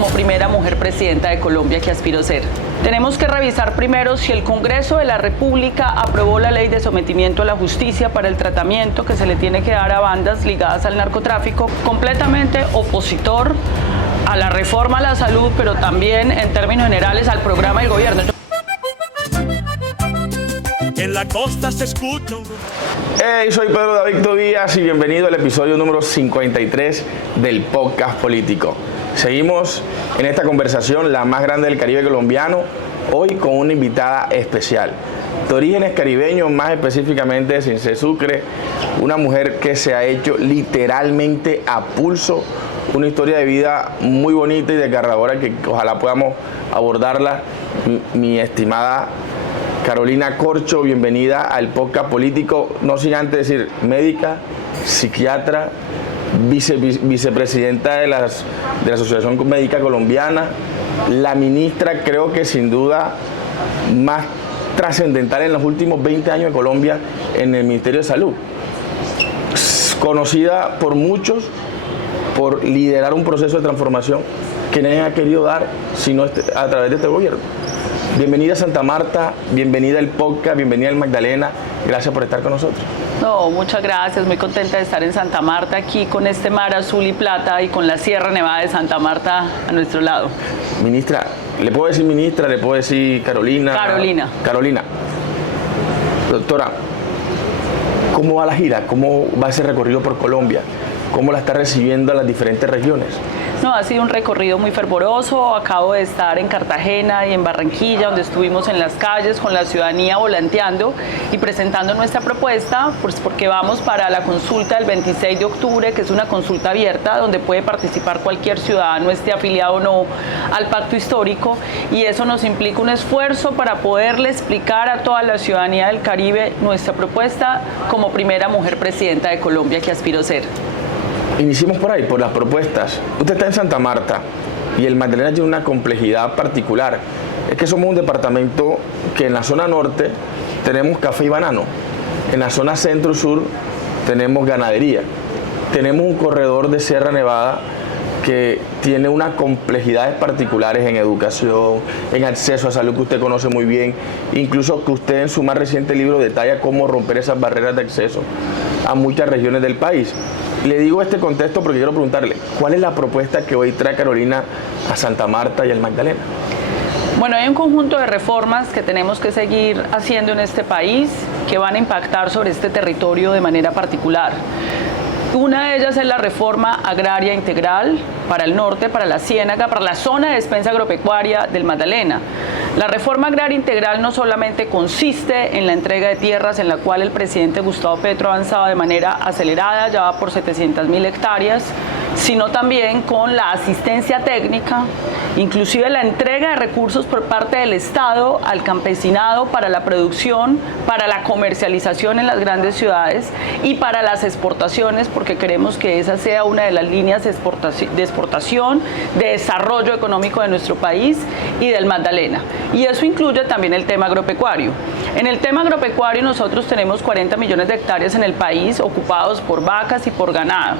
como primera mujer presidenta de Colombia que aspiro a ser. Tenemos que revisar primero si el Congreso de la República aprobó la ley de sometimiento a la justicia para el tratamiento que se le tiene que dar a bandas ligadas al narcotráfico, completamente opositor a la reforma a la salud, pero también en términos generales al programa del gobierno. En la costa se escucha un... Hey, soy Pedro David Tobías y bienvenido al episodio número 53 del podcast político. Seguimos en esta conversación, la más grande del Caribe colombiano, hoy con una invitada especial. De orígenes caribeños, más específicamente de Cincé Sucre, una mujer que se ha hecho literalmente a pulso, una historia de vida muy bonita y desgarradora que ojalá podamos abordarla. Mi estimada Carolina Corcho, bienvenida al podcast político, no sin antes decir médica, psiquiatra, vicepresidenta de la Asociación Médica Colombiana, la ministra creo que sin duda más trascendental en los últimos 20 años de Colombia en el Ministerio de Salud, conocida por muchos por liderar un proceso de transformación que nadie ha querido dar sino a través de este gobierno. Bienvenida a Santa Marta, bienvenida al podcast, bienvenida al Magdalena, gracias por estar con nosotros. No, muchas gracias, muy contenta de estar en Santa Marta aquí con este mar azul y plata y con la Sierra Nevada de Santa Marta a nuestro lado. Ministra, ¿le puedo decir ministra? ¿Le puedo decir Carolina? Carolina. Doctora, ¿cómo va la gira? ¿Cómo va ese recorrido por Colombia? ¿Cómo la está recibiendo a las diferentes regiones? No, ha sido un recorrido muy fervoroso. Acabo de estar en Cartagena y en Barranquilla, donde estuvimos en las calles con la ciudadanía volanteando y presentando nuestra propuesta, pues porque vamos para la consulta del 26 de octubre, que es una consulta abierta, donde puede participar cualquier ciudadano, esté afiliado o no al pacto histórico, y eso nos implica un esfuerzo para poderle explicar a toda la ciudadanía del Caribe nuestra propuesta como primera mujer presidenta de Colombia que aspiro a ser. Iniciemos por ahí, por las propuestas. Usted está en Santa Marta y el Magdalena tiene una complejidad particular. Es que somos un departamento que en la zona norte tenemos café y banano. En la zona centro-sur tenemos ganadería. Tenemos un corredor de Sierra Nevada que tiene unas complejidades particulares en educación, en acceso a salud que usted conoce muy bien, incluso que usted en su más reciente libro detalla cómo romper esas barreras de acceso a muchas regiones del país. Le digo este contexto porque quiero preguntarle, ¿cuál es la propuesta que hoy trae Carolina a Santa Marta y al Magdalena? Bueno, hay un conjunto de reformas que tenemos que seguir haciendo en este país que van a impactar sobre este territorio de manera particular. Una de ellas es la reforma agraria integral para el norte, para la Ciénaga, para la zona de despensa agropecuaria del Magdalena. La reforma agraria integral no solamente consiste en la entrega de tierras, en la cual el presidente Gustavo Petro ha avanzado de manera acelerada, ya va por 700.000 hectáreas, sino también con la asistencia técnica, inclusive la entrega de recursos por parte del Estado al campesinado para la producción, para la comercialización en las grandes ciudades y para las exportaciones, porque queremos que esa sea una de las líneas de exportación, de desarrollo económico de nuestro país y del Magdalena. Y eso incluye también el tema agropecuario. En el tema agropecuario nosotros tenemos 40 millones de hectáreas en el país ocupados por vacas y por ganado.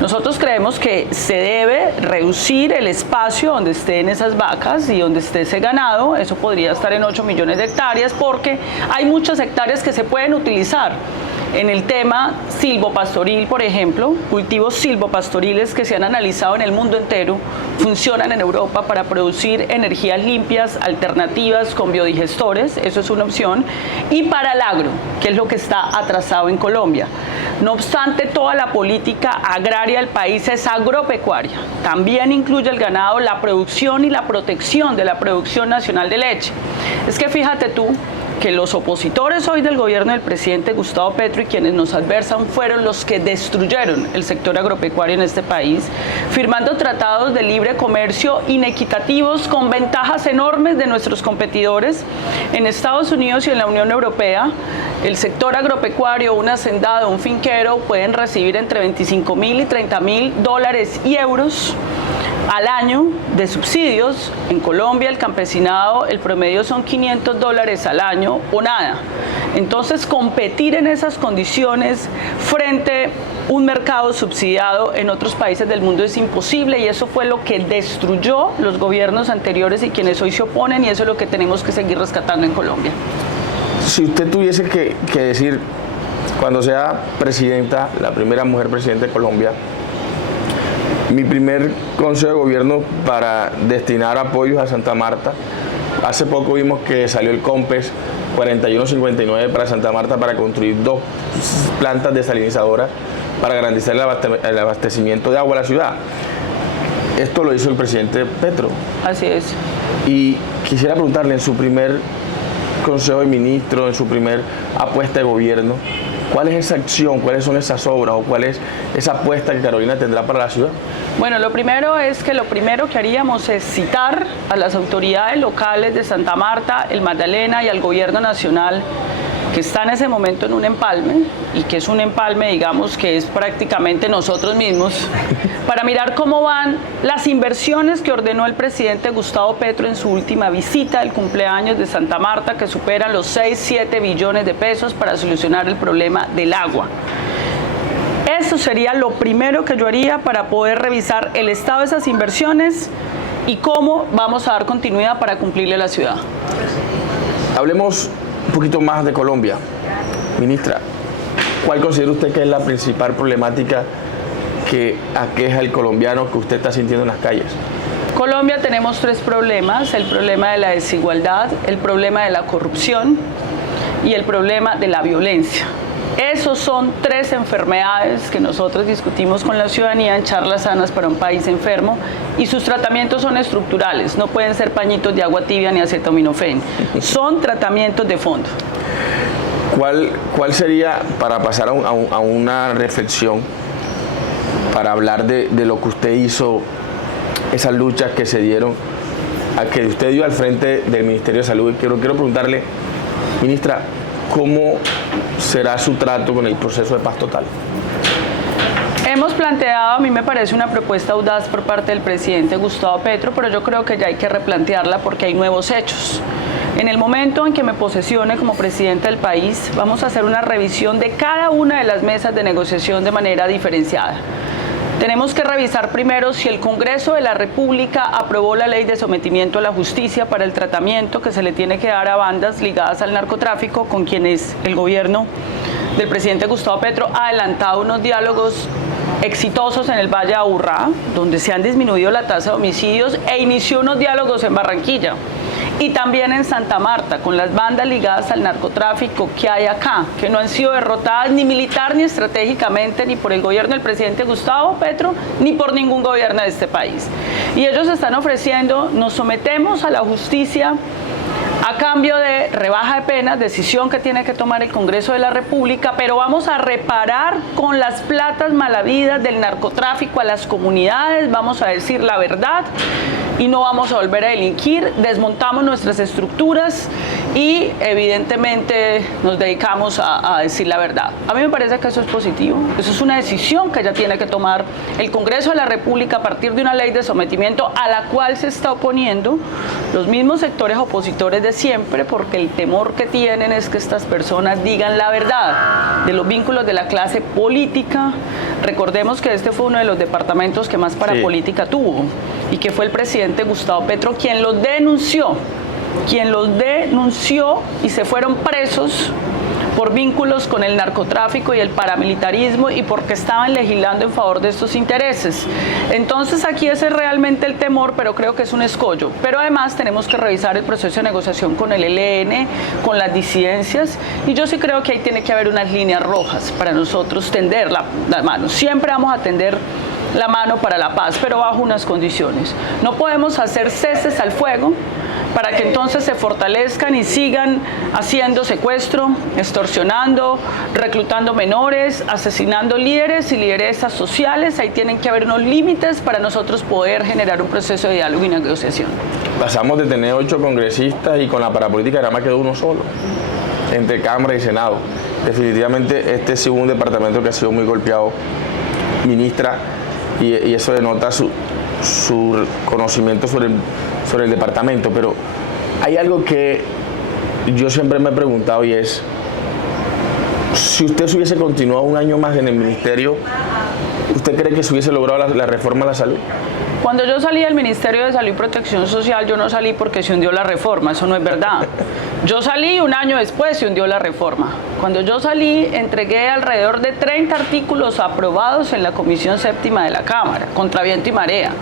Nosotros creemos que se debe reducir el espacio donde estén esas vacas y donde esté ese ganado. Eso podría estar en 8 millones de hectáreas porque hay muchas hectáreas que se pueden utilizar en el tema silvopastoril, por ejemplo. Cultivos silvopastoriles que se han analizado en el mundo entero funcionan en Europa para producir energías limpias, alternativas con biodigestores, eso es una opción, y para el agro, que es lo que está atrasado en Colombia. No obstante, toda la política agraria del país es agropecuaria. También incluye el ganado, la producción y la protección de la producción nacional de leche. Es que fíjate tú que los opositores hoy del gobierno del presidente Gustavo Petro y quienes nos adversan fueron los que destruyeron el sector agropecuario en este país, firmando tratados de libre comercio inequitativos con ventajas enormes de nuestros competidores. En Estados Unidos y en la Unión Europea, el sector agropecuario, un hacendado, un finquero, pueden recibir entre $25.000 y $30.000 y euros al año de subsidios. En Colombia el campesinado, el promedio son $500 al año bueno o nada. Entonces, competir en esas condiciones frente a un mercado subsidiado en otros países del mundo es imposible, y eso fue lo que destruyó los gobiernos anteriores y quienes hoy se oponen, y eso es lo que tenemos que seguir rescatando en Colombia. Si usted tuviese que decir, cuando sea presidenta, la primera mujer presidenta de Colombia, mi primer consejo de gobierno para destinar apoyos a Santa Marta, hace poco vimos que salió el COMPES 4159 para Santa Marta para construir 2 plantas desalinizadoras para garantizar el abastecimiento de agua a la ciudad. Esto lo hizo el presidente Petro. Así es. Y quisiera preguntarle, en su primer consejo de ministros, en su primer apuesta de gobierno, ¿cuál es esa acción, cuáles son esas obras o cuál es esa apuesta que Carolina tendrá para la ciudad? Bueno, lo primero que haríamos es citar a las autoridades locales de Santa Marta, el Magdalena y al gobierno nacional, que está en ese momento en un empalme, y que es un empalme, digamos, que es prácticamente nosotros mismos, para mirar cómo van las inversiones que ordenó el presidente Gustavo Petro en su última visita del cumpleaños de Santa Marta, que superan los 6-7 billones de pesos para solucionar el problema del agua. Eso sería lo primero que yo haría para poder revisar el estado de esas inversiones y cómo vamos a dar continuidad para cumplirle a la ciudad. Hablemos un poquito más de Colombia. Ministra, ¿cuál considera usted que es la principal problemática que aqueja al colombiano que usted está sintiendo en las calles? Colombia tenemos 3 problemas: el problema de la desigualdad, el problema de la corrupción y el problema de la violencia. Esos son 3 enfermedades que nosotros discutimos con la ciudadanía en charlas sanas para un país enfermo, y sus tratamientos son estructurales, no pueden ser pañitos de agua tibia ni acetaminofén, son tratamientos de fondo. ¿Cuál sería, para pasar a una reflexión, para hablar de lo que usted hizo, esas luchas que se dieron, a que usted dio al frente del Ministerio de Salud? Quiero preguntarle, ministra, ¿cómo será su trato con el proceso de paz total? Hemos planteado, a mí me parece una propuesta audaz por parte del presidente Gustavo Petro, pero yo creo que ya hay que replantearla porque hay nuevos hechos. En el momento en que me posesione como presidenta del país, vamos a hacer una revisión de cada una de las mesas de negociación de manera diferenciada. Tenemos que revisar primero si el Congreso de la República aprobó la ley de sometimiento a la justicia para el tratamiento que se le tiene que dar a bandas ligadas al narcotráfico, con quienes el gobierno del presidente Gustavo Petro ha adelantado unos diálogos exitosos en el Valle de Aburrá, donde se han disminuido la tasa de homicidios, e inició unos diálogos en Barranquilla. Y también en Santa Marta, con las bandas ligadas al narcotráfico que hay acá, que no han sido derrotadas ni militar ni estratégicamente, ni por el gobierno del presidente Gustavo Petro, ni por ningún gobierno de este país. Y ellos están ofreciendo, nos sometemos a la justicia a cambio de rebaja de penas, decisión que tiene que tomar el Congreso de la República, pero vamos a reparar con las platas mal habidas del narcotráfico a las comunidades, vamos a decir la verdad y no vamos a volver a delinquir, desmontamos nuestras estructuras y evidentemente nos dedicamos a decir la verdad. A mí me parece que eso es positivo, eso es una decisión que ya tiene que tomar el Congreso de la República a partir de una ley de sometimiento a la cual se está oponiendo los mismos sectores opositores de siempre, porque el temor que tienen es que estas personas digan la verdad de los vínculos de la clase política. Recordemos que este fue uno de los departamentos que más parapolítica tuvo y que fue el presidente Gustavo Petro quien los denunció y se fueron presos por vínculos con el narcotráfico y el paramilitarismo y porque estaban legislando en favor de estos intereses. Entonces aquí ese es realmente el temor, pero creo que es un escollo. Pero además tenemos que revisar el proceso de negociación con el ELN, con las disidencias, y yo sí creo que ahí tiene que haber unas líneas rojas para nosotros tender la mano. Siempre vamos a tender la mano para la paz, pero bajo unas condiciones. No podemos hacer ceses al fuego para que entonces se fortalezcan y sigan haciendo secuestro, extorsionando, reclutando menores, asesinando líderes y lideresas sociales. Ahí tienen que haber unos límites para nosotros poder generar un proceso de diálogo y negociación. Pasamos de tener 8 congresistas y con la parapolítica nada más quedó uno solo, entre Cámara y Senado. Definitivamente este sí un departamento que ha sido muy golpeado, ministra, y eso denota su conocimiento sobre el departamento, pero hay algo que yo siempre me he preguntado y es, si usted se hubiese continuado un año más en el ministerio, ¿usted cree que se hubiese logrado la reforma a la salud? Cuando yo salí del Ministerio de Salud y Protección Social, yo no salí porque se hundió la reforma, eso no es verdad. Yo salí un año después, se hundió la reforma. Cuando yo salí, entregué alrededor de 30 artículos aprobados en la Comisión Séptima de la Cámara, contra viento y marea.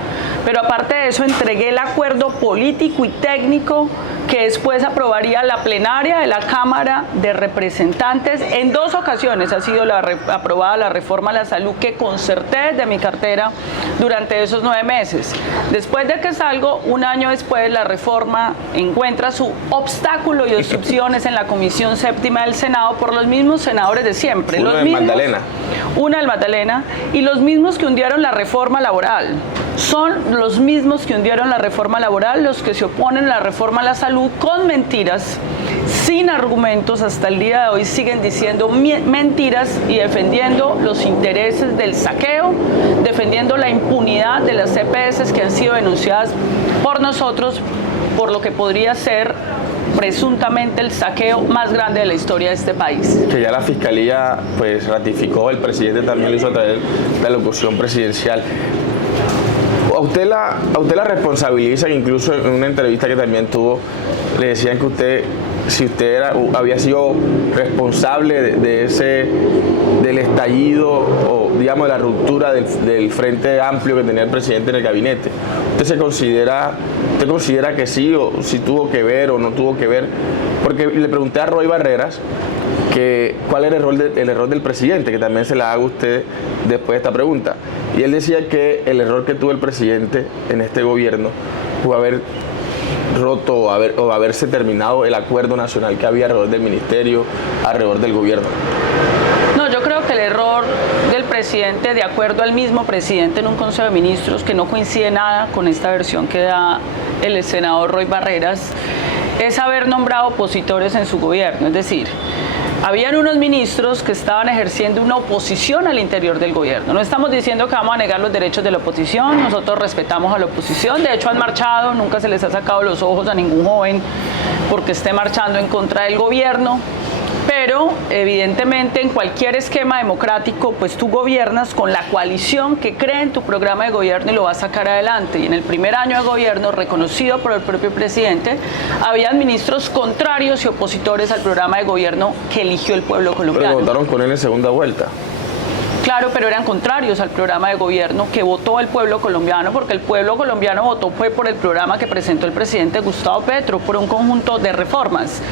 Pero aparte de eso, entregué el acuerdo político y técnico que después aprobaría la plenaria de la Cámara de Representantes. En 2 ocasiones ha sido aprobada la reforma a la salud que concerté desde mi cartera durante esos 9 meses. Después de que salgo, un año después, la reforma encuentra su obstáculo y obstrucciones en la Comisión Séptima del Senado por los mismos senadores de siempre. Uno de Magdalena. Una del Magdalena, y los mismos que hundieron la reforma laboral. Son los mismos que hundieron la reforma laboral los que se oponen a la reforma a la salud con mentiras, sin argumentos. Hasta el día de hoy siguen diciendo mentiras y defendiendo los intereses del saqueo, defendiendo la impunidad de las EPS que han sido denunciadas por nosotros por lo que podría ser presuntamente el saqueo más grande de la historia de este país. Que ya la Fiscalía pues ratificó, el presidente también lo hizo a través de la locución presidencial. A usted la responsabilizan, incluso en una entrevista que también tuvo, le decían que usted, si usted había sido responsable del estallido o digamos de la ruptura del frente amplio que tenía el presidente en el gabinete. ¿Usted considera que sí, o si tuvo que ver o no tuvo que ver? Porque le pregunté a Roy Barreras que cuál era el error del presidente, que también se la haga usted después de esta pregunta. Y él decía que el error que tuvo el presidente en este gobierno fue haber roto o haberse terminado el acuerdo nacional que había alrededor del ministerio, alrededor del gobierno. No, yo creo que el error del presidente, de acuerdo al mismo presidente en un Consejo de Ministros, que no coincide nada con esta versión que da el senador Roy Barreras, es haber nombrado opositores en su gobierno. Es decir, habían unos ministros que estaban ejerciendo una oposición al interior del gobierno. No estamos diciendo que vamos a negar los derechos de la oposición, nosotros respetamos a la oposición, de hecho han marchado, nunca se les ha sacado los ojos a ningún joven porque esté marchando en contra del gobierno. Pero evidentemente en cualquier esquema democrático, pues tú gobiernas con la coalición que cree en tu programa de gobierno y lo va a sacar adelante. Y en el primer año de gobierno, reconocido por el propio presidente, habían ministros contrarios y opositores al programa de gobierno que eligió el pueblo colombiano. Pero votaron con él en segunda vuelta. Claro, pero eran contrarios al programa de gobierno que votó el pueblo colombiano, porque el pueblo colombiano votó fue por el programa que presentó el presidente Gustavo Petro, por un conjunto de reformas.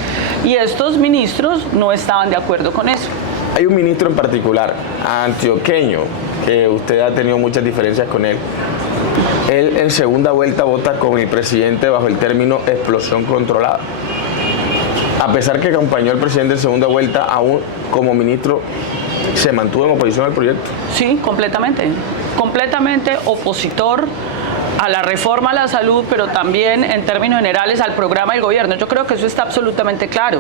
Y estos ministros no estaban de acuerdo con eso. Hay un ministro en particular, antioqueño, que usted ha tenido muchas diferencias con él. Él en segunda vuelta vota con el presidente bajo el término explosión controlada. A pesar que acompañó al presidente en segunda vuelta, aún como ministro se mantuvo en oposición al proyecto. Sí, completamente opositor a la reforma a la salud, pero también en términos generales al programa del gobierno. Yo creo que eso está absolutamente claro.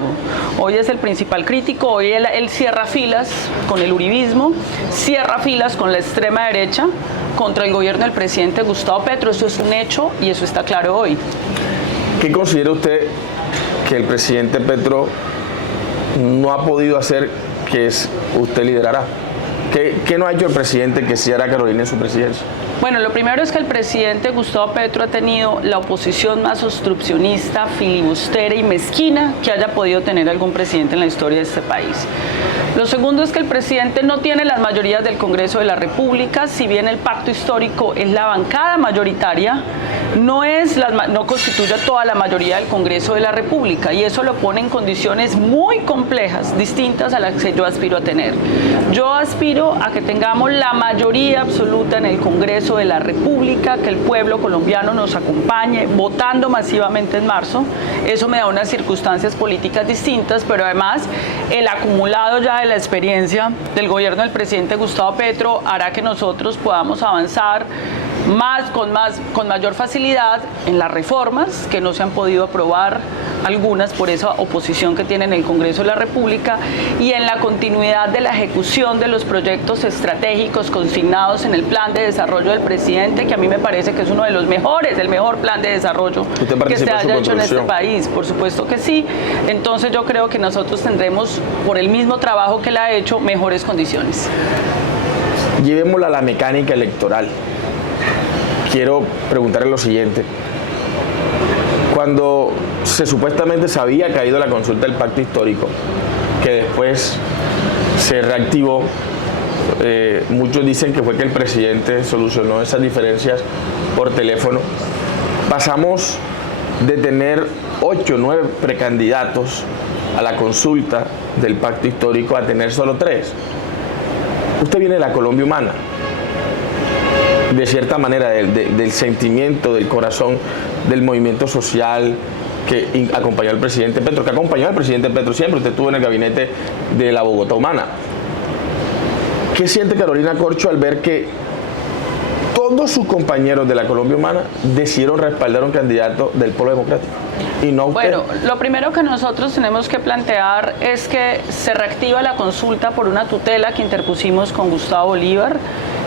Hoy es el principal crítico, hoy él cierra filas con el uribismo, cierra filas con la extrema derecha contra el gobierno del presidente Gustavo Petro. Eso es un hecho y eso está claro hoy. ¿Qué considera usted que el presidente Petro no ha podido hacer que usted liderará? ¿Qué no ha hecho el presidente que sí hará Carolina en su presidencia? Bueno, lo primero es que el presidente Gustavo Petro ha tenido la oposición más obstruccionista, filibustera y mezquina que haya podido tener algún presidente en la historia de este país. Lo segundo es que el presidente no tiene las mayorías del Congreso de la República, si bien el pacto histórico es la bancada mayoritaria, no constituye toda la mayoría del Congreso de la República, y eso lo pone en condiciones muy complejas, distintas a las que yo aspiro a tener. Yo aspiro a que tengamos la mayoría absoluta en el Congreso de la República, que el pueblo colombiano nos acompañe votando masivamente en marzo. Eso me da unas circunstancias políticas distintas, pero además el acumulado ya de la experiencia del gobierno del presidente Gustavo Petro hará que nosotros podamos avanzar con mayor facilidad en las reformas que no se han podido aprobar, algunas por esa oposición que tiene en el Congreso de la República, y en la continuidad de la ejecución de los proyectos estratégicos consignados en el plan de desarrollo del presidente, que a mí me parece que es uno de los mejores, el mejor plan de desarrollo que se haya hecho en este país. Por supuesto que sí. Entonces yo creo que nosotros tendremos, por el mismo trabajo que él ha hecho, mejores condiciones. Llevémosla a la mecánica electoral. Quiero preguntarle lo siguiente. Cuando supuestamente se había caído la consulta del pacto histórico, que después se reactivó, muchos dicen que fue que el presidente solucionó esas diferencias por teléfono, pasamos de tener 8 o 9 precandidatos a la consulta del pacto histórico a tener solo 3. Usted viene de la Colombia humana, de cierta manera del sentimiento, del corazón, del movimiento social que acompañó al presidente Petro, que acompañó al presidente Petro siempre. Usted estuvo en el gabinete de la Bogotá humana. ¿Qué siente Carolina Corcho al ver que todos sus compañeros de la Colombia humana decidieron respaldar a un candidato del Polo Democrático y no a usted? Bueno, lo primero que nosotros tenemos que plantear es que se reactiva la consulta por una tutela que interpusimos con Gustavo Bolívar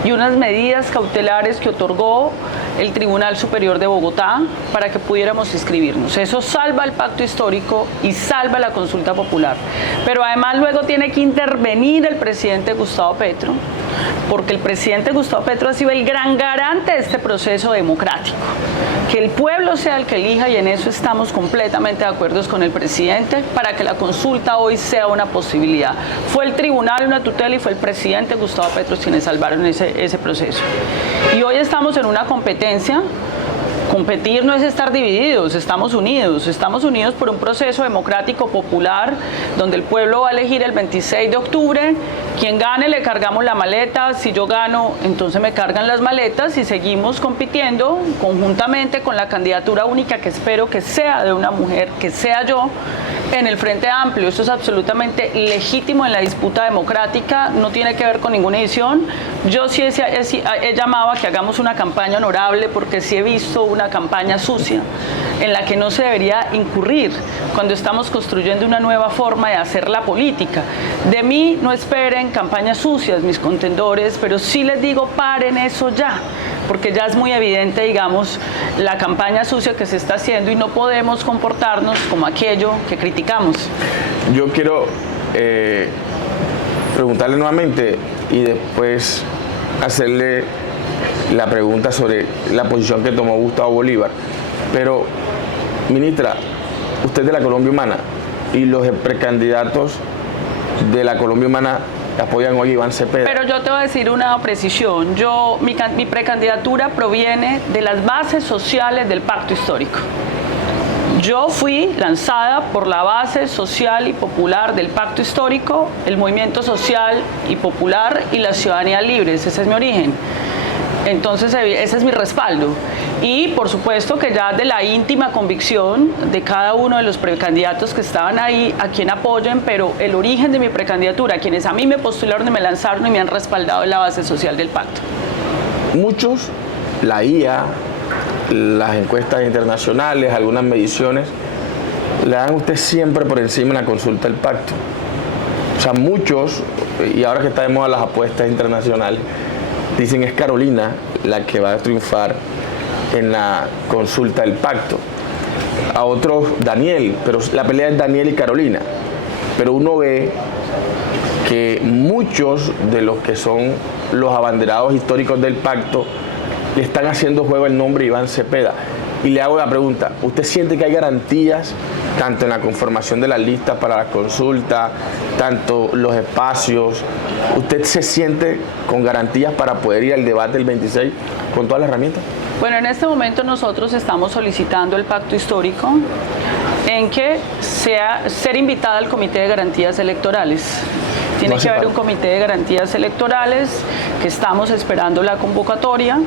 y unas medidas cautelares que otorgó el Tribunal Superior de Bogotá para que pudiéramos inscribirnos. Eso salva el pacto histórico y salva la consulta popular. Pero además luego tiene que intervenir el presidente Gustavo Petro, porque el presidente Gustavo Petro ha sido el gran garante de este proceso democrático. Que el pueblo sea el que elija, y en eso estamos completamente de acuerdo con el presidente, para que la consulta hoy sea una posibilidad. Fue el tribunal una tutela y fue el presidente Gustavo Petro quienes salvaron ese proceso. Y hoy estamos en una competencia. Competir no es estar divididos, estamos unidos por un proceso democrático popular donde el pueblo va a elegir el 26 de octubre, quien gane le cargamos la maleta, si yo gano entonces me cargan las maletas y seguimos compitiendo conjuntamente con la candidatura única que espero que sea de una mujer, que sea yo, en el Frente Amplio. Esto es absolutamente legítimo en la disputa democrática, no tiene que ver con ninguna edición. Yo sí he llamado a que hagamos una campaña honorable porque sí he visto una campaña sucia en la que no se debería incurrir cuando estamos construyendo una nueva forma de hacer la política. De mí no esperen campañas sucias, mis contendores, pero sí les digo, paren eso ya, porque ya es muy evidente, digamos, la campaña sucia que se está haciendo y no podemos comportarnos como aquello que criticamos. Yo quiero preguntarle nuevamente y después hacerle la pregunta sobre la posición que tomó Gustavo Bolívar. Pero, ministra, usted es de la Colombia Humana y los precandidatos de la Colombia Humana apoyan hoy a Iván Cepeda. Pero yo te voy a decir una precisión. Mi precandidatura proviene de las bases sociales del pacto histórico. Yo fui lanzada por la base social y popular del pacto histórico, el movimiento social y popular y la ciudadanía libre. Ese es mi origen. Entonces ese es mi respaldo. Y por supuesto que ya de la íntima convicción de cada uno de los precandidatos que estaban ahí, a quien apoyen, pero el origen de mi precandidatura, quienes a mí me postularon y me lanzaron y me han respaldado en la base social del pacto. Muchos, la IA, las encuestas internacionales, algunas mediciones, le dan a usted siempre por encima en la consulta del pacto. O sea, muchos, y ahora que está de moda las apuestas internacionales, dicen es Carolina la que va a triunfar en la consulta del pacto. A otros Daniel, pero la pelea es Daniel y Carolina. Pero uno ve que muchos de los que son los abanderados históricos del pacto le están haciendo juego el nombre Iván Cepeda. Y le hago la pregunta, ¿usted siente que hay garantías tanto en la conformación de las listas para la consulta, tanto los espacios? ¿Usted se siente con garantías para poder ir al debate el 26 con todas las herramientas? Bueno, en este momento nosotros estamos solicitando el pacto histórico en que sea ser invitada al Comité de Garantías Electorales. Tiene que haber un Comité de Garantías Electorales que estamos esperando la convocatoria.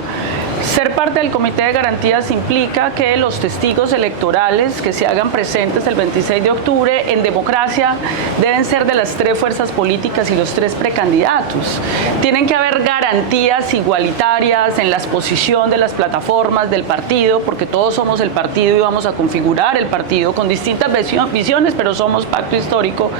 Ser parte del Comité de Garantías implica que los testigos electorales que se hagan presentes el 26 de octubre en democracia deben ser de las 3 fuerzas políticas y los 3 precandidatos. Tienen que haber garantías igualitarias en la exposición de las plataformas del partido, porque todos somos el partido y vamos a configurar el partido con distintas visiones, pero somos pacto histórico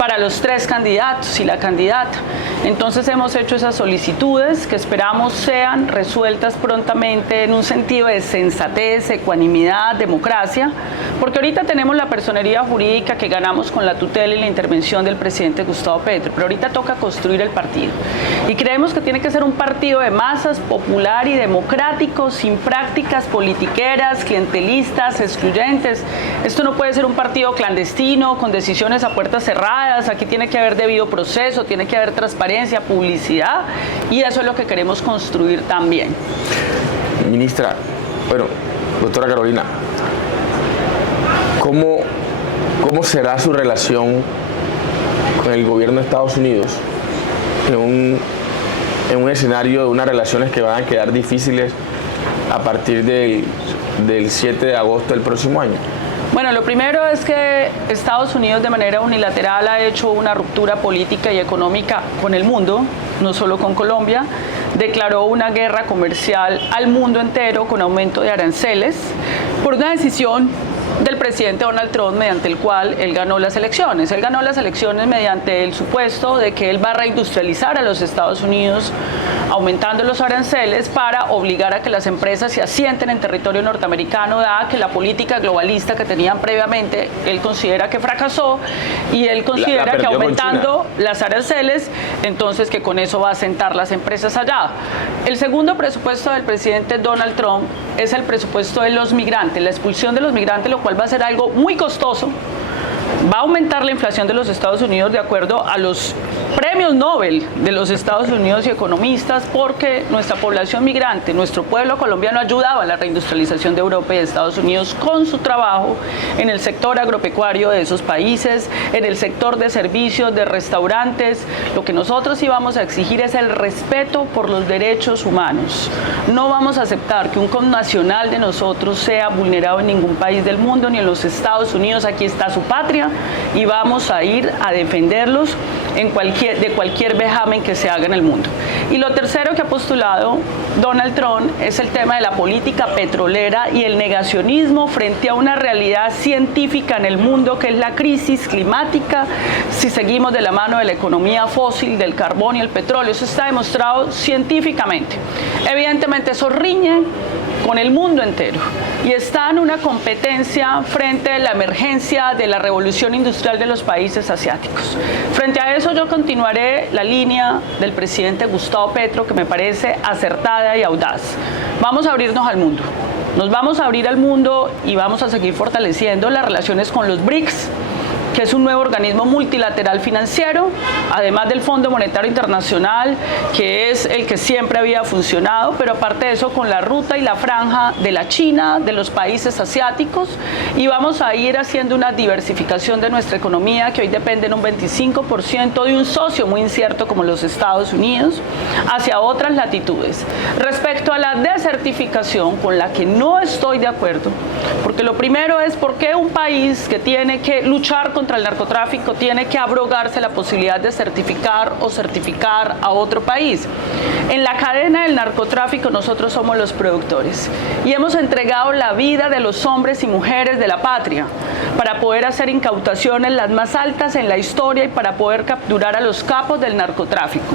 para los 3 candidatos y la candidata. Entonces hemos hecho esas solicitudes que esperamos sean resueltas prontamente en un sentido de sensatez, ecuanimidad, democracia, porque ahorita tenemos la personería jurídica que ganamos con la tutela y la intervención del presidente Gustavo Petro, pero ahorita toca construir el partido. Y creemos que tiene que ser un partido de masas, popular y democrático, sin prácticas politiqueras, clientelistas, excluyentes. Esto no puede ser un partido clandestino, con decisiones a puertas cerradas. Aquí tiene que haber debido proceso, tiene que haber transparencia, publicidad, y eso es lo que queremos construir también. Ministra, bueno, doctora Carolina, ¿cómo será su relación con el gobierno de Estados Unidos en un escenario de unas relaciones que van a quedar difíciles a partir del 7 de agosto del próximo año? Bueno, lo primero es que Estados Unidos de manera unilateral ha hecho una ruptura política y económica con el mundo, no solo con Colombia. Declaró una guerra comercial al mundo entero con aumento de aranceles por una decisión del presidente Donald Trump, mediante el cual él ganó las elecciones. Él ganó las elecciones mediante el supuesto de que él va a reindustrializar a los Estados Unidos, aumentando los aranceles para obligar a que las empresas se asienten en territorio norteamericano, dada que la política globalista que tenían previamente, él considera que fracasó, y él considera que aumentando las aranceles, entonces que con eso va a asentar las empresas allá. El segundo presupuesto del presidente Donald Trump es el presupuesto de los migrantes, la expulsión de los migrantes, lo cual va a ser algo muy costoso. Va a aumentar la inflación de los Estados Unidos de acuerdo a los premios Nobel de los Estados Unidos y economistas, porque nuestra población migrante, nuestro pueblo colombiano ayudaba a la reindustrialización de Europa y de Estados Unidos con su trabajo en el sector agropecuario de esos países, en el sector de servicios, de restaurantes. Lo que nosotros sí vamos a exigir es el respeto por los derechos humanos. No vamos a aceptar que un connacional de nosotros sea vulnerado en ningún país del mundo, ni en los Estados Unidos. Aquí está su patria y vamos a ir a defenderlos de cualquier vejamen que se haga en el mundo. Y lo tercero que ha postulado Donald Trump es el tema de la política petrolera y el negacionismo frente a una realidad científica en el mundo, que es la crisis climática, si seguimos de la mano de la economía fósil, del carbón y el petróleo. Eso está demostrado científicamente. Evidentemente eso riñe con el mundo entero y está en una competencia frente a la emergencia de la revolución industrial de los países asiáticos. Frente a eso yo continuaré la línea del presidente Gustavo Petro, que me parece acertada y audaz. Vamos a abrirnos al mundo. Nos vamos a abrir al mundo y vamos a seguir fortaleciendo las relaciones con los BRICS, que es un nuevo organismo multilateral financiero, además del Fondo Monetario Internacional, que es el que siempre había funcionado, pero aparte de eso con la ruta y la franja de la China, de los países asiáticos, y vamos a ir haciendo una diversificación de nuestra economía, que hoy depende en un 25% de un socio muy incierto como los Estados Unidos, hacia otras latitudes. Respecto a la desertificación, con la que no estoy de acuerdo, porque lo primero es por qué un país que tiene que luchar contra el narcotráfico tiene que abrogarse la posibilidad de certificar o certificar a otro país. En la cadena del narcotráfico nosotros somos los productores y hemos entregado la vida de los hombres y mujeres de la patria para poder hacer incautaciones las más altas en la historia y para poder capturar a los capos del narcotráfico.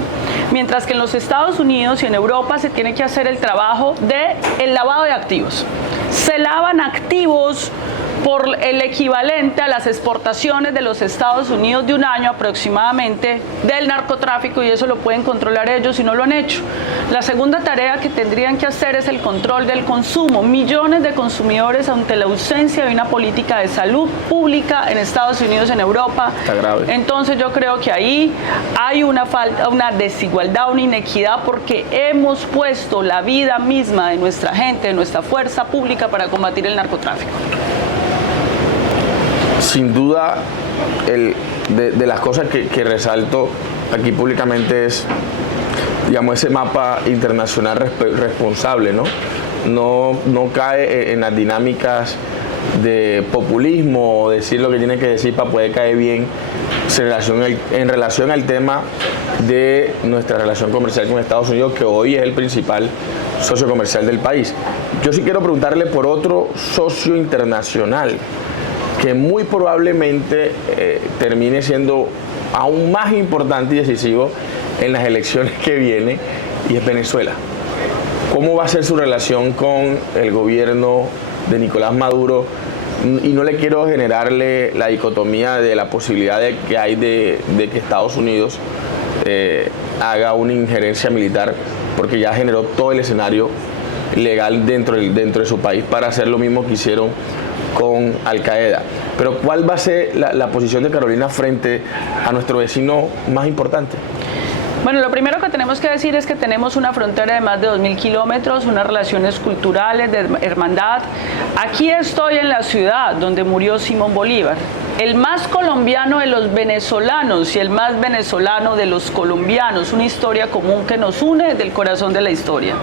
Mientras que en los Estados Unidos y en Europa se tiene que hacer el trabajo del lavado de activos. Se lavan activos por el equivalente a las exportaciones de los Estados Unidos de un año aproximadamente del narcotráfico, y eso lo pueden controlar ellos y no lo han hecho. La segunda tarea que tendrían que hacer es el control del consumo. Millones de consumidores ante la ausencia de una política de salud pública en Estados Unidos, en Europa. Está grave. Entonces yo creo que ahí hay una falta, una desigualdad, una inequidad, porque hemos puesto la vida misma de nuestra gente, de nuestra fuerza pública para combatir el narcotráfico. Sin duda, de las cosas que resalto aquí públicamente es, digamos, ese mapa internacional responsable, ¿no? no cae en las dinámicas de populismo o decir lo que tiene que decir para poder caer bien en relación al tema de nuestra relación comercial con Estados Unidos, que hoy es el principal socio comercial del país. Yo sí quiero preguntarle por otro socio internacional que muy probablemente termine siendo aún más importante y decisivo en las elecciones que vienen, y es Venezuela. ¿Cómo va a ser su relación con el gobierno de Nicolás Maduro? Y no le quiero generarle la dicotomía de la posibilidad que hay de que Estados Unidos haga una injerencia militar, porque ya generó todo el escenario legal dentro de su país para hacer lo mismo que hicieron con Al Qaeda. Pero ¿cuál va a ser la posición de Carolina frente a nuestro vecino más importante? Bueno, lo primero que tenemos que decir es que tenemos una frontera de más de 2.000 kilómetros, unas relaciones culturales de hermandad. Aquí estoy en la ciudad donde murió Simón Bolívar, el más colombiano de los venezolanos y el más venezolano de los colombianos, una historia común que nos une desde el corazón de la historia.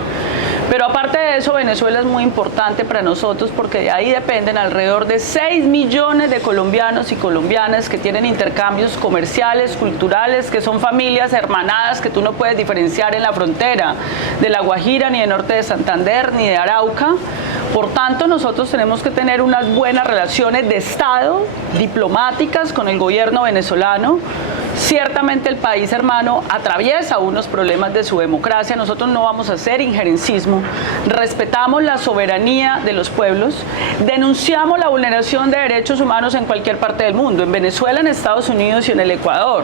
Pero aparte de eso, Venezuela es muy importante para nosotros porque de ahí dependen alrededor de 6 millones de colombianos y colombianas que tienen intercambios comerciales, culturales, que son familias hermanadas que tú no puedes diferenciar en la frontera de La Guajira, ni de norte de Santander, ni de Arauca. Por tanto, nosotros tenemos que tener unas buenas relaciones de Estado, diplomáticas con el gobierno venezolano. Ciertamente el país hermano atraviesa unos problemas de su democracia. Nosotros no vamos a hacer injerencismo, respetamos la soberanía de los pueblos, denunciamos la vulneración de derechos humanos en cualquier parte del mundo, en Venezuela, en Estados Unidos y en el Ecuador.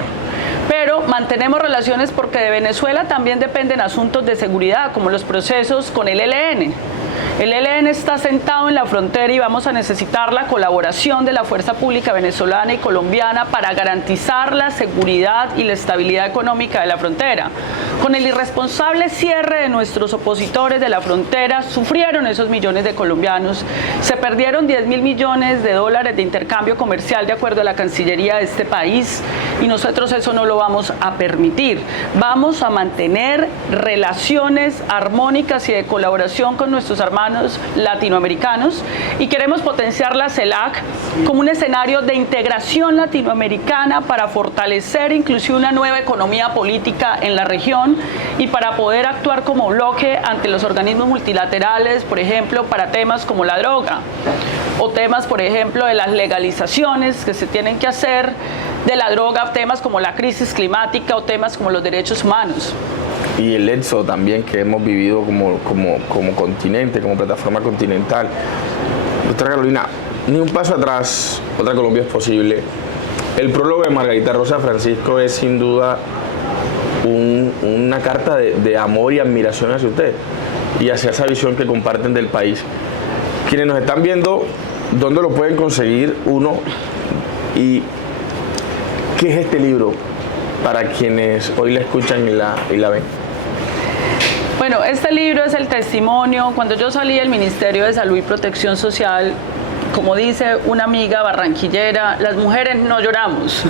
Pero mantenemos relaciones porque de Venezuela también dependen asuntos de seguridad, como los procesos con el ELN. El ELN está sentado en la frontera y vamos a necesitar la colaboración de la fuerza pública venezolana y colombiana para garantizar la seguridad y la estabilidad económica de la frontera. Con el irresponsable cierre de nuestros opositores de la frontera, sufrieron esos millones de colombianos, se perdieron 10.000 millones de dólares de intercambio comercial de acuerdo a la Cancillería de este país, y nosotros eso no lo vamos a permitir. Vamos a mantener relaciones armónicas y de colaboración con nuestros hermanos latinoamericanos, y queremos potenciar la CELAC como un escenario de integración latinoamericana para fortalecer inclusive una nueva economía política en la región y para poder actuar como bloque ante los organismos multilaterales, por ejemplo, para temas como la droga, o temas, por ejemplo, de las legalizaciones que se tienen que hacer de la droga, temas como la crisis climática o temas como los derechos humanos. Y el éxodo también que hemos vivido como continente, como plataforma continental. Doctora Carolina, ni un paso atrás, otra Colombia es posible. El prólogo de Margarita Rosa Francisco es sin duda una carta de amor y admiración hacia usted y hacia esa visión que comparten del país. Quienes nos están viendo, ¿dónde lo pueden conseguir uno? ¿Y qué es este libro para quienes hoy la escuchan y la ven? Bueno, este libro es el testimonio. Cuando yo salí del Ministerio de Salud y Protección Social, como dice una amiga barranquillera, las mujeres no lloramos,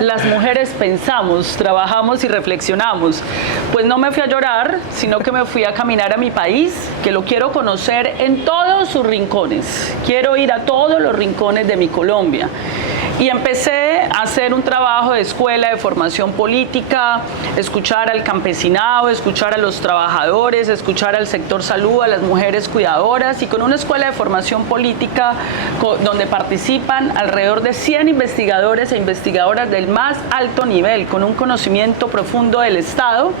las mujeres pensamos, trabajamos y reflexionamos. Pues no me fui a llorar, sino que me fui a caminar a mi país, que lo quiero conocer en todos sus rincones. Quiero ir a todos los rincones de mi Colombia. Y empecé a hacer un trabajo de escuela de formación política, escuchar al campesinado, escuchar a los trabajadores, escuchar al sector salud, a las mujeres cuidadoras, y con una escuela de formación política donde participan alrededor de 100 investigadores e investigadoras del más alto nivel, con un conocimiento profundo del Estado,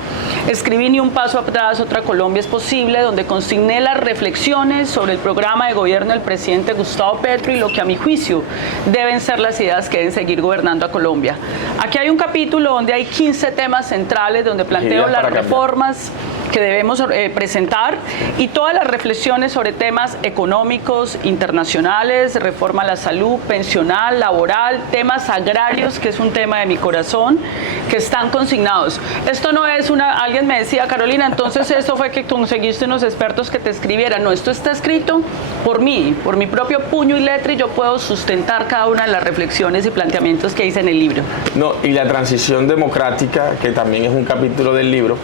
escribí Ni un paso atrás, otra Colombia es posible, donde consigné las reflexiones sobre el programa de gobierno del presidente Gustavo Petro y lo que a mi juicio deben ser las ideas que deben seguir gobernando a Colombia. Aquí hay un capítulo donde hay 15 temas centrales, donde planteo las reformas que debemos presentar y todas las reflexiones sobre temas económicos, internacionales, reforma a la salud, pensional, laboral, temas agrarios, que es un tema de mi corazón, que están consignados. Esto no es alguien me decía, Carolina, entonces esto fue que conseguiste unos expertos que te escribieran. No, esto está escrito por mí, por mi propio puño y letra, y yo puedo sustentar cada una de las reflexiones y planteamientos que hice en el libro. No, y la transición democrática, que también es un capítulo del libro,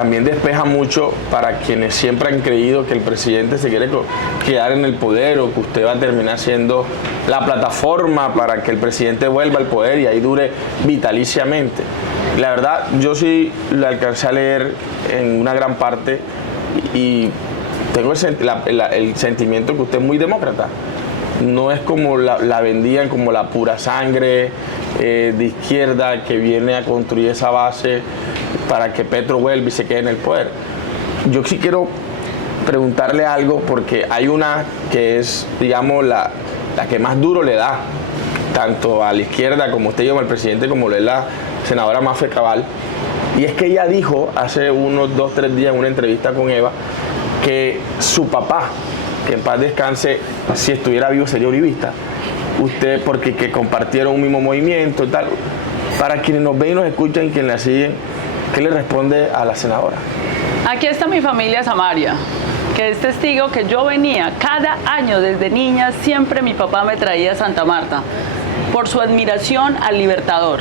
también despeja mucho para quienes siempre han creído que el presidente se quiere quedar en el poder o que usted va a terminar siendo la plataforma para que el presidente vuelva al poder y ahí dure vitaliciamente. La verdad, yo sí lo alcancé a leer en una gran parte y tengo el sentimiento que usted es muy demócrata. No es como la vendían como la pura sangre de izquierda que viene a construir esa base para que Petro vuelva y se quede en el poder. Yo sí quiero preguntarle algo porque hay una que es, digamos, la que más duro le da, tanto a la izquierda como usted llama al presidente, como lo es la senadora Mafe Cabal, y es que ella dijo hace unos 2-3 días en una entrevista con Eva que su papá, que en paz descanse, si estuviera vivo sería uribista. Usted, porque que compartieron un mismo movimiento y tal. Para quienes nos ven y nos escuchan y quienes la siguen, ¿qué le responde a la senadora? Aquí está mi familia Samaria, que es testigo que yo venía cada año desde niña, siempre mi papá me traía a Santa Marta, por su admiración al Libertador,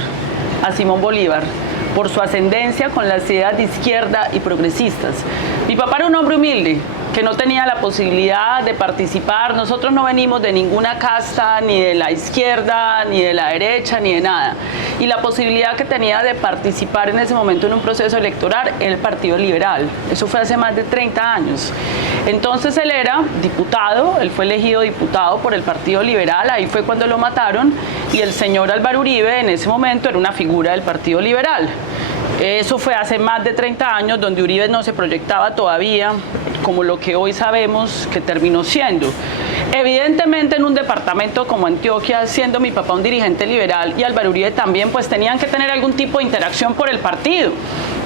a Simón Bolívar, por su ascendencia con las ideas de izquierda y progresistas. Mi papá era un hombre humilde, que no tenía la posibilidad de participar. Nosotros no venimos de ninguna casta, ni de la izquierda, ni de la derecha, ni de nada. Y la posibilidad que tenía de participar en ese momento en un proceso electoral en el Partido Liberal. Eso fue hace más de 30 años. Entonces él era diputado, él fue elegido diputado por el Partido Liberal, ahí fue cuando lo mataron, y el señor Álvaro Uribe en ese momento era una figura del Partido Liberal. Eso fue hace más de 30 años, donde Uribe no se proyectaba todavía como lo que hoy sabemos que terminó siendo. Evidentemente en un departamento como Antioquia, siendo mi papá un dirigente liberal y Álvaro Uribe también, pues tenían que tener algún tipo de interacción por el partido,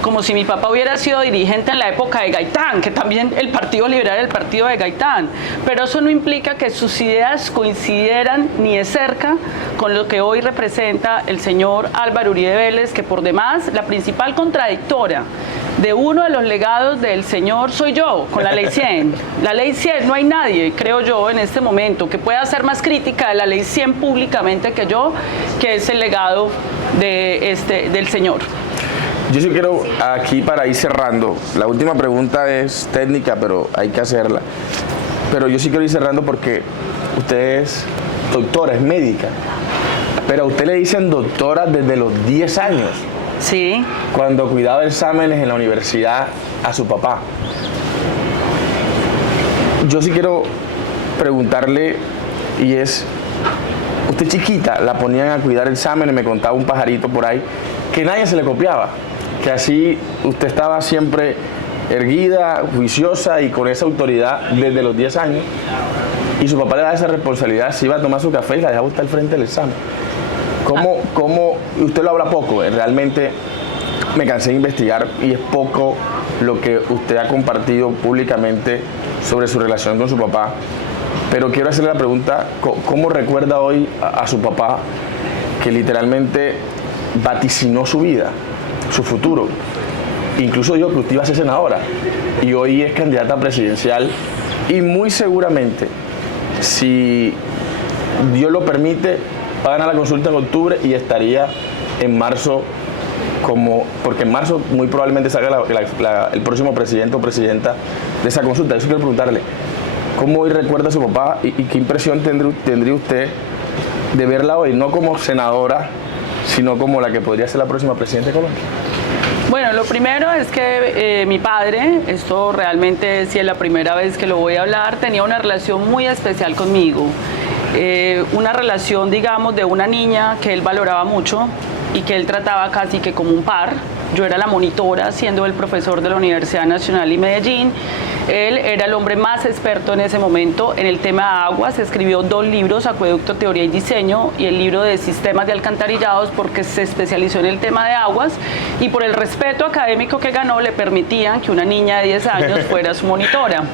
como si mi papá hubiera sido dirigente en la época de Gaitán, que también el Partido Liberal era el partido de Gaitán, pero eso no implica que sus ideas coincidieran ni de cerca con lo que hoy representa el señor Álvaro Uribe Vélez, que por demás la principal contradictora de uno de los legados del señor soy yo, con la ley 100. La ley 100, no hay nadie, creo yo, en este momento, que pueda hacer más crítica de la ley 100 públicamente que yo, que es el legado del señor. Yo sí quiero, aquí para ir cerrando, la última pregunta es técnica, pero hay que hacerla. Pero yo sí quiero ir cerrando porque usted es doctora, es médica, pero a usted le dicen doctora desde los 10 años. Sí. Cuando cuidaba exámenes en la universidad a su papá. Yo sí quiero preguntarle, y es, usted chiquita la ponían a cuidar exámenes, me contaba un pajarito por ahí, que nadie se le copiaba, que así usted estaba siempre erguida, juiciosa y con esa autoridad desde los 10 años, y su papá le da esa responsabilidad, se iba a tomar su café y la dejaba usted al frente del examen. ¿Cómo usted lo habla poco? Realmente me cansé de investigar y es poco lo que usted ha compartido públicamente sobre su relación con su papá. Pero quiero hacerle la pregunta, ¿cómo recuerda hoy a su papá que literalmente vaticinó su vida, su futuro? Incluso dijo que usted iba a ser senadora y hoy es candidata presidencial y muy seguramente, si Dios lo permite, va a ganar la consulta en octubre y estaría en marzo, porque en marzo muy probablemente salga el próximo presidente o presidenta de esa consulta. Eso quiero preguntarle, ¿cómo hoy recuerda a su papá y qué impresión tendría usted de verla hoy, no como senadora, sino como la que podría ser la próxima presidenta de Colombia? Bueno, lo primero es que mi padre, esto realmente sí es la primera vez que lo voy a hablar, tenía una relación muy especial conmigo. Una relación, digamos, de una niña que él valoraba mucho y que él trataba casi que como un par. Yo era la monitora, siendo el profesor de la Universidad Nacional y Medellín. Él era el hombre más experto en ese momento en el tema de aguas. Escribió 2 libros, Acueducto, Teoría y Diseño, y el libro de Sistemas de Alcantarillados, porque se especializó en el tema de aguas, y por el respeto académico que ganó le permitían que una niña de 10 años fuera su monitora.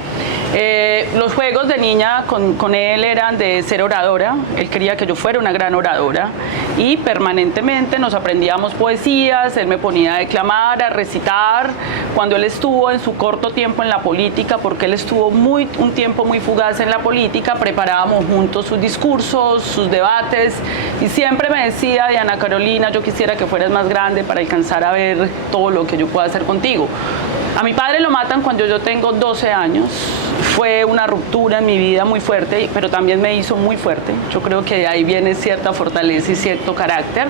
Los juegos de niña con él eran de ser oradora. Él quería que yo fuera una gran oradora y permanentemente nos aprendíamos poesías, él me ponía a declamar, a recitar. Cuando él estuvo en su corto tiempo en la política, porque él estuvo un tiempo muy fugaz en la política, preparábamos juntos sus discursos, sus debates, y siempre me decía, Diana Carolina, yo quisiera que fueras más grande para alcanzar a ver todo lo que yo pueda hacer contigo. A mi padre lo matan cuando yo tengo 12 años. Fue una ruptura en mi vida muy fuerte, pero también me hizo muy fuerte. Yo creo que de ahí viene cierta fortaleza y cierto carácter.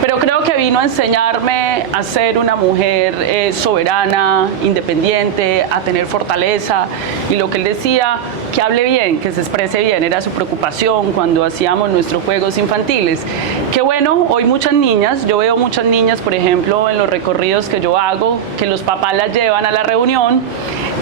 Pero creo que vino a enseñarme a ser una mujer soberana, independiente, a tener fortaleza. Y lo que él decía, que hable bien, que se exprese bien, era su preocupación cuando hacíamos nuestros juegos infantiles. Que bueno, hoy muchas niñas, yo veo muchas niñas, por ejemplo, en los recorridos que yo hago, que los papás las llevan a la reunión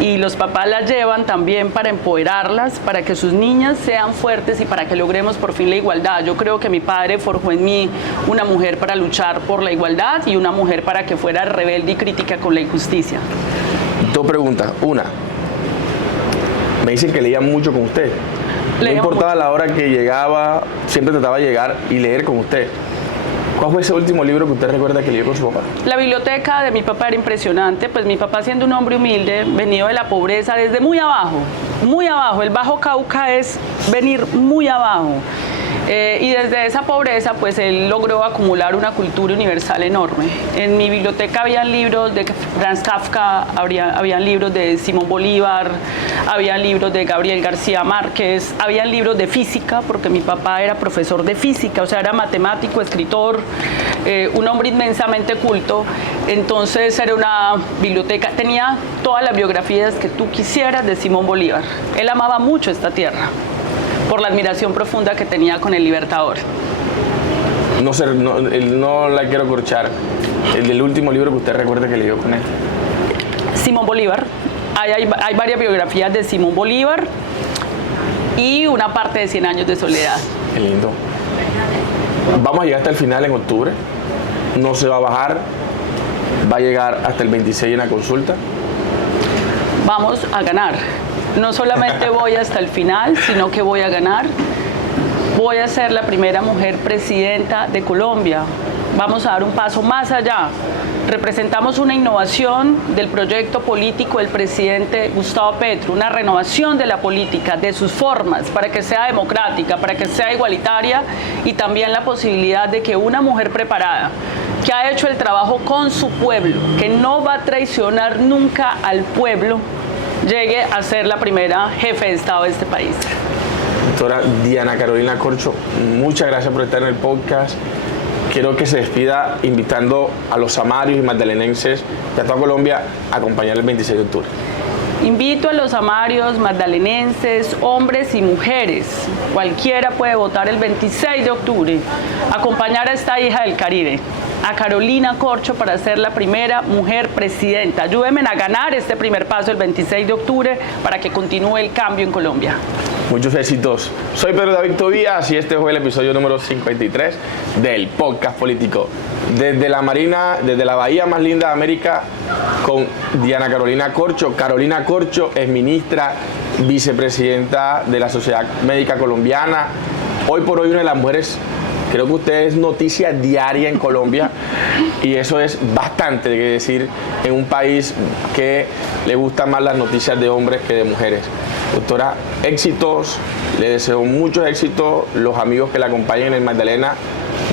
y los papás las llevan también para empoderarlas, para que sus niñas sean fuertes y para que logremos por fin la igualdad. Yo creo que mi padre forjó en mí una mujer para luchar por la igualdad y una mujer para que fuera rebelde y crítica con la injusticia. Dos preguntas. Una, me dicen que leía mucho con usted. No importaba la hora que llegaba, siempre trataba de llegar y leer con usted. ¿Cuál fue ese último libro que usted recuerda que leyó con su papá? La biblioteca de mi papá era impresionante, pues mi papá siendo un hombre humilde, venido de la pobreza desde muy abajo, el Bajo Cauca es venir muy abajo. Y desde esa pobreza, pues él logró acumular una cultura universal enorme. En mi biblioteca habían libros de Franz Kafka, habían libros de Simón Bolívar, habían libros de Gabriel García Márquez, habían libros de física, porque mi papá era profesor de física, o sea, era matemático, escritor, un hombre inmensamente culto. Entonces era una biblioteca, tenía todas las biografías que tú quisieras de Simón Bolívar. Él amaba mucho esta tierra, por la admiración profunda que tenía con el Libertador. No la quiero corchar. El del último libro que usted recuerde que leyó con él. Simón Bolívar. Hay varias biografías de Simón Bolívar y una parte de 100 años de soledad. Qué lindo. Vamos a llegar hasta el final en octubre. No se va a bajar. Va a llegar hasta el 26 en la consulta. Vamos a ganar. No solamente voy hasta el final, sino que voy a ganar. Voy a ser la primera mujer presidenta de Colombia. Vamos a dar un paso más allá. Representamos una innovación del proyecto político del presidente Gustavo Petro, una renovación de la política, de sus formas, para que sea democrática, para que sea igualitaria y también la posibilidad de que una mujer preparada, que ha hecho el trabajo con su pueblo, que no va a traicionar nunca al pueblo, llegue a ser la primera jefe de Estado de este país. Doctora Diana Carolina Corcho, muchas gracias por estar en el podcast. Quiero que se despida invitando a los samarios y magdalenenses de toda Colombia a acompañar el 26 de octubre. Invito a los samarios, magdalenenses, hombres y mujeres, cualquiera puede votar el 26 de octubre, acompañar a esta hija del Caribe, a Carolina Corcho, para ser la primera mujer presidenta. Ayúdenme a ganar este primer paso el 26 de octubre para que continúe el cambio en Colombia. Muchos éxitos. Soy Pedro David Tobías y este fue el episodio número 53 del podcast político. Desde la Marina, desde la bahía más linda de América, con Diana Carolina Corcho. Carolina Corcho es ministra, vicepresidenta de la Sociedad Médica Colombiana. Hoy por hoy una de las mujeres, creo que usted es noticia diaria en Colombia y eso es bastante que decir en un país que le gustan más las noticias de hombres que de mujeres. Doctora, éxitos, le deseo muchos éxitos, los amigos que la acompañan en el Magdalena,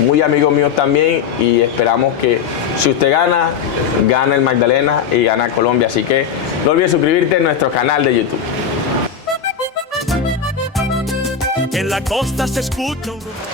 muy amigos míos también, y esperamos que si usted gana, gana el Magdalena y gana Colombia. Así que no olvides suscribirte a nuestro canal de YouTube. En la costa se escucha un rumor.